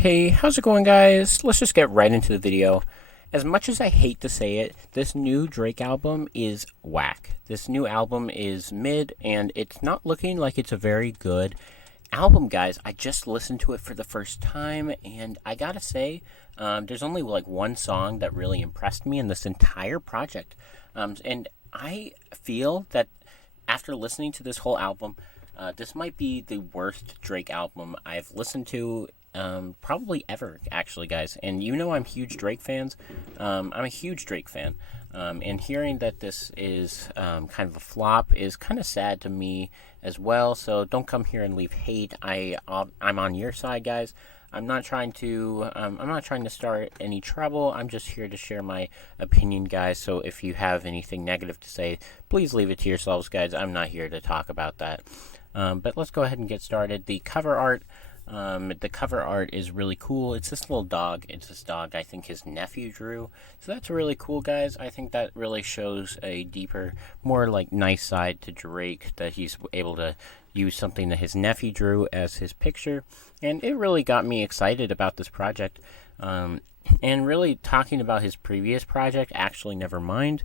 Hey, how's it going, guys? Let's just get right into the video. As much as I hate to say it, this new Drake album is whack. This new album is mid, and it's not looking like it's a very good album, guys. I just listened to it for the first time, and I gotta say, there's only like one song that really impressed me in this entire project. And I feel that after listening to this whole album, this might be the worst Drake album I've listened to probably ever, actually, guys. And you know I'm huge Drake fans. I'm a huge Drake fan. And hearing that this is kind of a flop is kind of sad to me as well. So don't come here and leave hate. I'm on your side, guys. I'm not trying to start any trouble. I'm just here to share my opinion, guys. So if you have anything negative to say, please leave it to yourselves, guys. I'm not here to talk about that. But let's go ahead and get started. The cover art is really cool. It's this little dog. It's this dog I think his nephew drew. So that's really cool, guys. I think that really shows a deeper, more like nice side to Drake, that he's able to use something that his nephew drew as his picture. And it really got me excited about this project. And really talking about his previous project, actually Nevermind.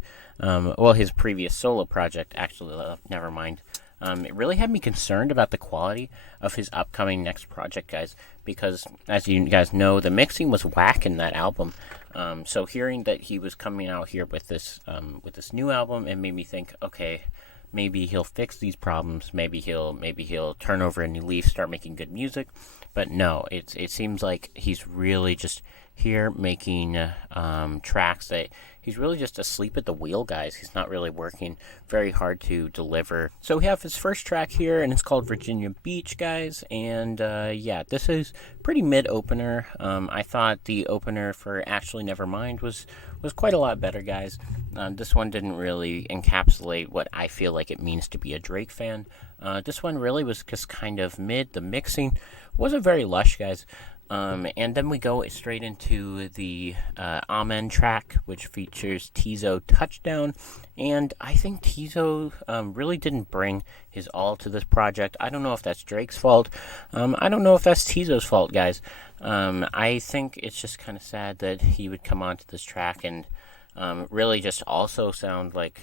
His previous solo project, actually Nevermind. It really had me concerned about the quality of his upcoming next project, guys, because as you guys know, the mixing was whack in that album. So hearing that he was coming out here with this new album, it made me think, okay, maybe he'll fix these problems. Maybe he'll turn over a new leaf, start making good music. But no, it seems like he's really just here making tracks that he's really just asleep at the wheel, guys. He's not really working very hard to deliver. So we have his first track here, and it's called Virginia Beach, guys. And this is pretty mid opener. I thought the opener for Actually Nevermind was quite a lot better, guys. This one didn't really encapsulate what I feel like it means to be a Drake fan. This one really was just kind of mid. The mixing wasn't very lush, guys. And then we go straight into the Amen track, which features Tizo Touchdown. And I think Tizo really didn't bring his all to this project. I don't know if that's Drake's fault. I don't know if that's Tizo's fault, guys. I think it's just kind of sad that he would come onto this track and really just also sound like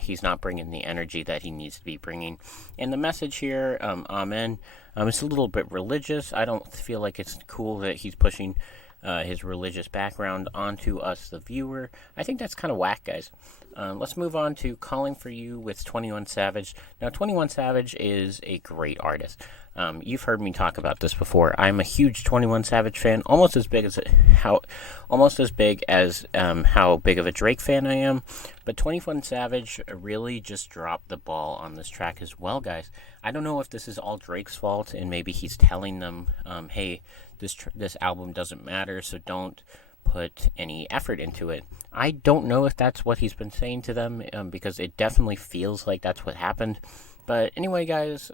he's not bringing the energy that he needs to be bringing. And the message here, Amen, it's a little bit religious. I don't feel like it's cool that he's pushing his religious background onto us, the viewer. I think that's kind of whack, guys. Let's move on to Calling for You with 21 Savage. Now, 21 Savage is a great artist. You've heard me talk about this before. I'm a huge 21 Savage fan, almost as big as how big of a Drake fan I am. But 21 Savage really just dropped the ball on this track as well, guys. I don't know if this is all Drake's fault, and maybe he's telling them, hey, this album doesn't matter, so don't put any effort into it. I don't know if that's what he's been saying to them, because it definitely feels like that's what happened. But anyway, guys,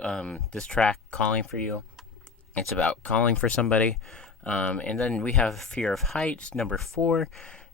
this track, Calling for You, it's about calling for somebody. And then we have Fear of Heights, number 4.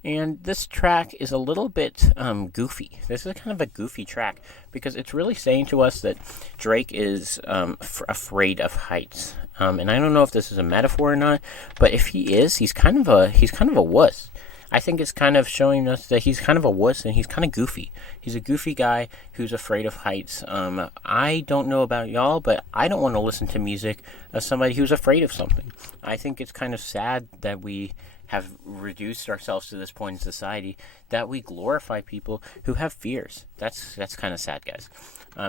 And this track is a little bit goofy. This is kind of a goofy track because it's really saying to us that Drake is afraid of heights. And I don't know if this is a metaphor or not, but if he is, he's kind of a wuss. I think it's kind of showing us that he's kind of a wuss and he's kind of goofy. He's a goofy guy who's afraid of heights. I don't know about y'all, but I don't want to listen to music of somebody who's afraid of something. I think it's kind of sad that we have reduced ourselves to this point in society, that we glorify people who have fears. That's kind of sad, guys.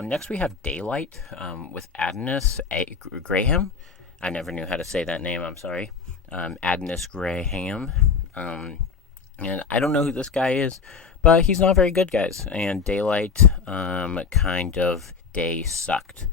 Next we have Daylight with Adonis Graham. I never knew how to say that name, I'm sorry. Adonis Graham. And I don't know who this guy is, but he's not very good, guys. And Daylight kind of day sucked.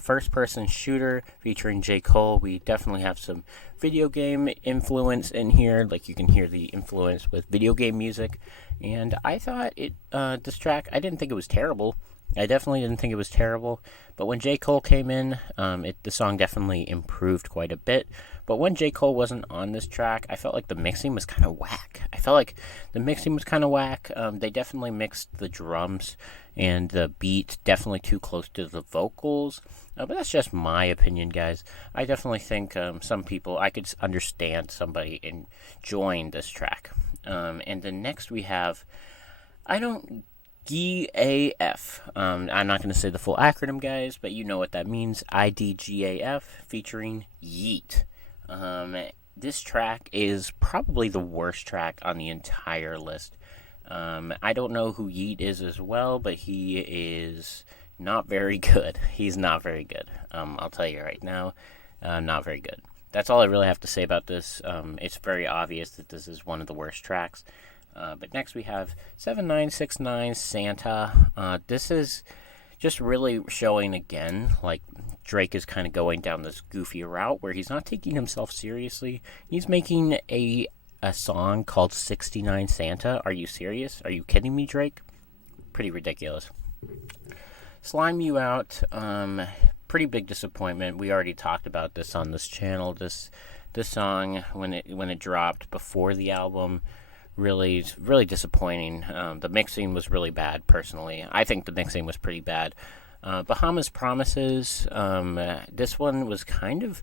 First-person shooter featuring J. Cole. We definitely have some video game influence in here. Like, you can hear the influence with video game music. And I thought this track, I didn't think it was terrible. I definitely didn't think it was terrible, but when J. Cole came in, the song definitely improved quite a bit. But when J. Cole wasn't on this track, I felt like the mixing was kind of whack. They definitely mixed the drums and the beat definitely too close to the vocals. But that's just my opinion, guys. I definitely think I could understand somebody enjoying this track. And then next we have, I don't GAF. I'm not going to say the full acronym, guys, but you know what that means. IDGAF featuring Yeet. This track is probably the worst track on the entire list. I don't know who Yeet is as well, but he is not very good. He's not very good. I'll tell you right now, not very good. That's all I really have to say about this. It's very obvious that this is one of the worst tracks. But next we have 7969 Santa. This is just really showing again, like, Drake is kind of going down this goofy route where he's not taking himself seriously. He's making a song called 69 Santa. Are you serious? Are you kidding me, Drake? Pretty ridiculous. Slime You Out. Pretty big disappointment. We already talked about this on this channel. This song, when it dropped before the album, really disappointing. The mixing was really bad, personally. I think the mixing was pretty bad. Bahama's Promises, this one was kind of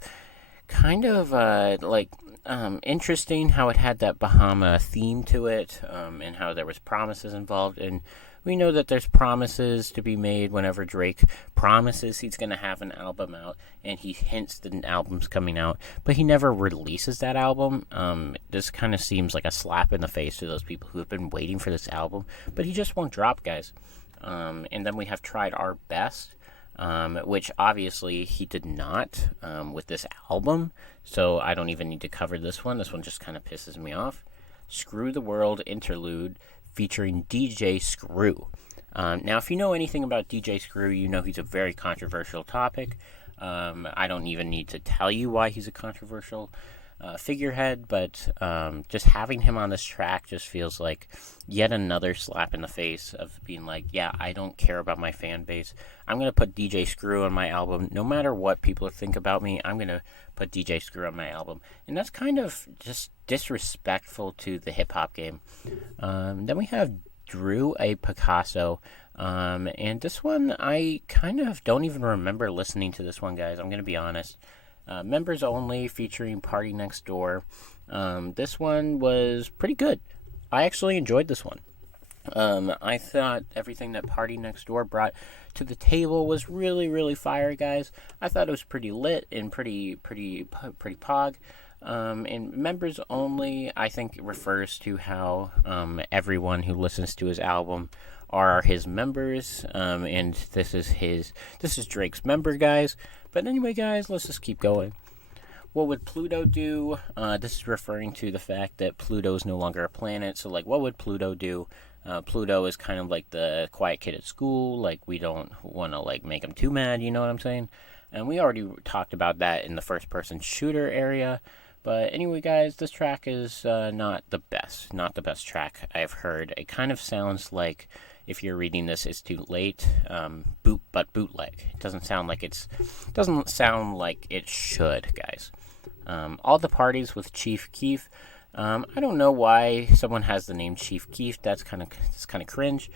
interesting how it had that Bahama theme to it, and how there was promises involved. And we know that there's promises to be made whenever Drake promises he's going to have an album out, and he hints that an album's coming out, but he never releases that album. This kind of seems like a slap in the face to those people who have been waiting for this album, but he just won't drop, guys. And then we have Tried Our Best, which obviously he did not with this album, so I don't even need to cover this one. This one just kind of pisses me off. Screw the World Interlude featuring DJ Screw. Now, if you know anything about DJ Screw, you know he's a very controversial topic. I don't even need to tell you why he's a controversial figurehead, but just having him on this track just feels like yet another slap in the face of being like, yeah, I don't care about my fan base. I'm going to put DJ Screw on my album. No matter what people think about me, I'm going to put DJ Screw on my album. And that's kind of just disrespectful to the hip-hop game. Then we have Drew A. Picasso. And this one, I kind of don't even remember listening to this one, guys. I'm going to be honest. Members Only featuring Party Next Door. This one was pretty good. I actually enjoyed this one. I thought everything that Party Next Door brought to the table was really fire, guys. I thought it was pretty lit and pretty pog. And Members Only, I think it refers to how everyone who listens to his album are his members, and this is Drake's member, guys. But anyway, guys, let's just keep going. What would Pluto do? This is referring to the fact that Pluto is no longer a planet. So, like, what would Pluto do? Pluto is kind of like the quiet kid at school. Like, we don't want to, like, make him too mad, you know what I'm saying? And we already talked about that in the first-person shooter area. But anyway, guys, this track is not the best track I've heard. It kind of sounds like, if you're reading this, it's too late. Bootleg. It doesn't sound like it should, guys. All the Parties with Chief Keef. I don't know why someone has the name Chief Keef. That's kind of cringe.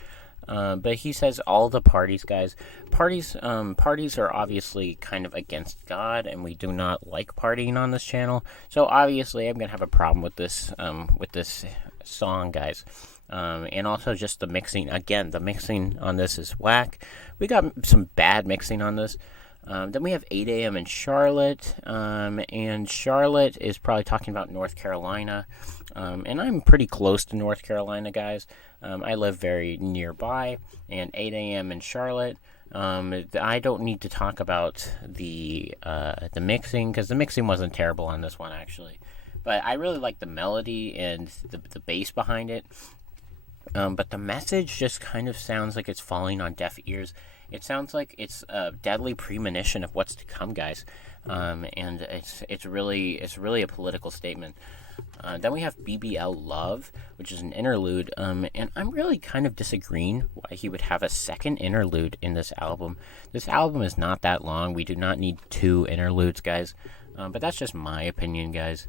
But he says all the parties, guys. Parties are obviously kind of against God, and we do not like partying on this channel. So obviously, I'm gonna have a problem with this song, guys. And also just the mixing. Again, the mixing on this is whack. We got some bad mixing on this. Then we have 8 a.m. in Charlotte, and Charlotte is probably talking about North Carolina, and I'm pretty close to North Carolina, guys. I live very nearby, and 8 a.m. in Charlotte. I don't need to talk about the mixing, because the mixing wasn't terrible on this one, actually. But I really like the melody and the bass behind it. But the message just kind of sounds like it's falling on deaf ears. It sounds like it's a deadly premonition of what's to come, guys. and it's really a political statement. Then we have BBL Love, which is an interlude, and I'm really kind of disagreeing why he would have a second interlude in this album. This album is not that long. We do not need 2 interludes, guys, but that's just my opinion, guys.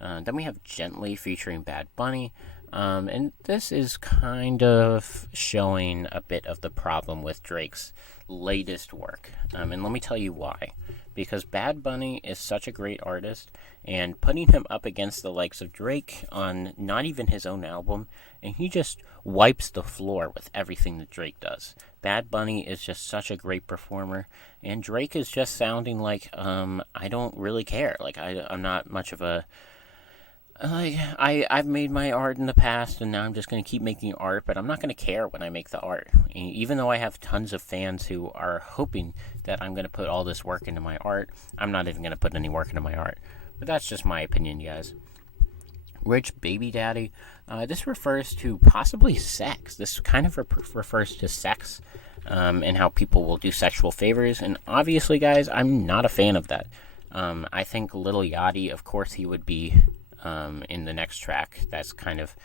Then we have Gently featuring Bad Bunny, and this is kind of showing a bit of the problem with Drake's latest work, and let me tell you why. Because Bad Bunny is such a great artist, and putting him up against the likes of Drake on not even his own album, and he just wipes the floor with everything that Drake does. Bad Bunny is just such a great performer, and Drake is just sounding like, I don't really care. Like, I'm not much of a... I've made my art in the past, and now I'm just going to keep making art, but I'm not going to care when I make the art. Even though I have tons of fans who are hoping that I'm going to put all this work into my art, I'm not even going to put any work into my art. But that's just my opinion, guys. Rich Baby Daddy. This refers to possibly sex. This kind of refers to sex, and how people will do sexual favors. And obviously, guys, I'm not a fan of that. I think Lil Yachty, of course, he would be... in the next track. That's kind of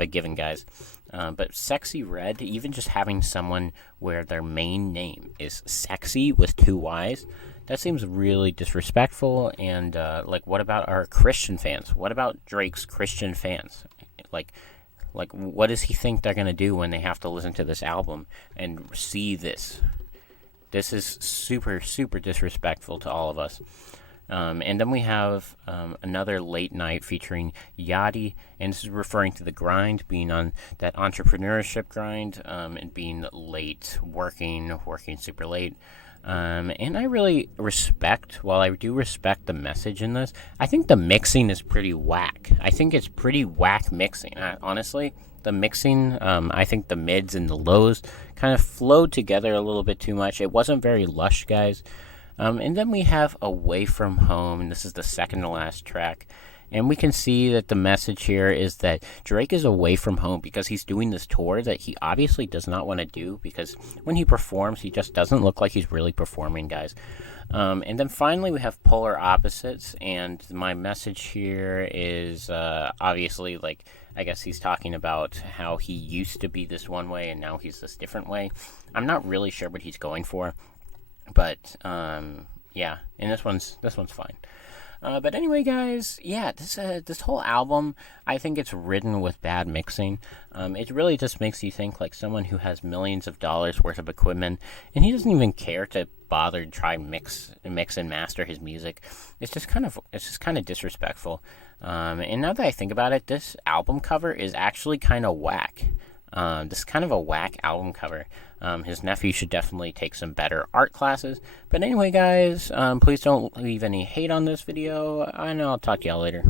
a given, guys. But Sexy Red, even just having someone where their main name is Sexy with 2 Y's, that seems really disrespectful. And what about our Christian fans? What about Drake's Christian fans? Like what does he think they're gonna do when they have to listen to this album and see this? This is super, super disrespectful to all of us. And then we have another Late Night featuring Yachty, and this is referring to the grind, being on that entrepreneurship grind, and being late, working super late. And I really respect, while I do respect the message in this, I think the mixing is pretty whack. I think it's pretty whack mixing, honestly. The mixing, I think the mids and the lows kind of flowed together a little bit too much. It wasn't very lush, guys. And then we have Away From Home, and this is the second to last track. And we can see that the message here is that Drake is away from home because he's doing this tour that he obviously does not want to do, because when he performs, he just doesn't look like he's really performing, guys. And then finally, we have Polar Opposites, and my message here is obviously, I guess he's talking about how he used to be this one way and now he's this different way. I'm not really sure what he's going for. But, yeah, and this one's fine. But anyway, guys, yeah, this whole album, I think it's written with bad mixing. It really just makes you think like someone who has millions of dollars worth of equipment, and he doesn't even care to bother to try mix and master his music. It's just kind of disrespectful. And now that I think about it, this album cover is actually kind of whack. This is kind of a whack album cover. His nephew should definitely take some better art classes. But anyway, guys, please don't leave any hate on this video, and I'll talk to y'all later.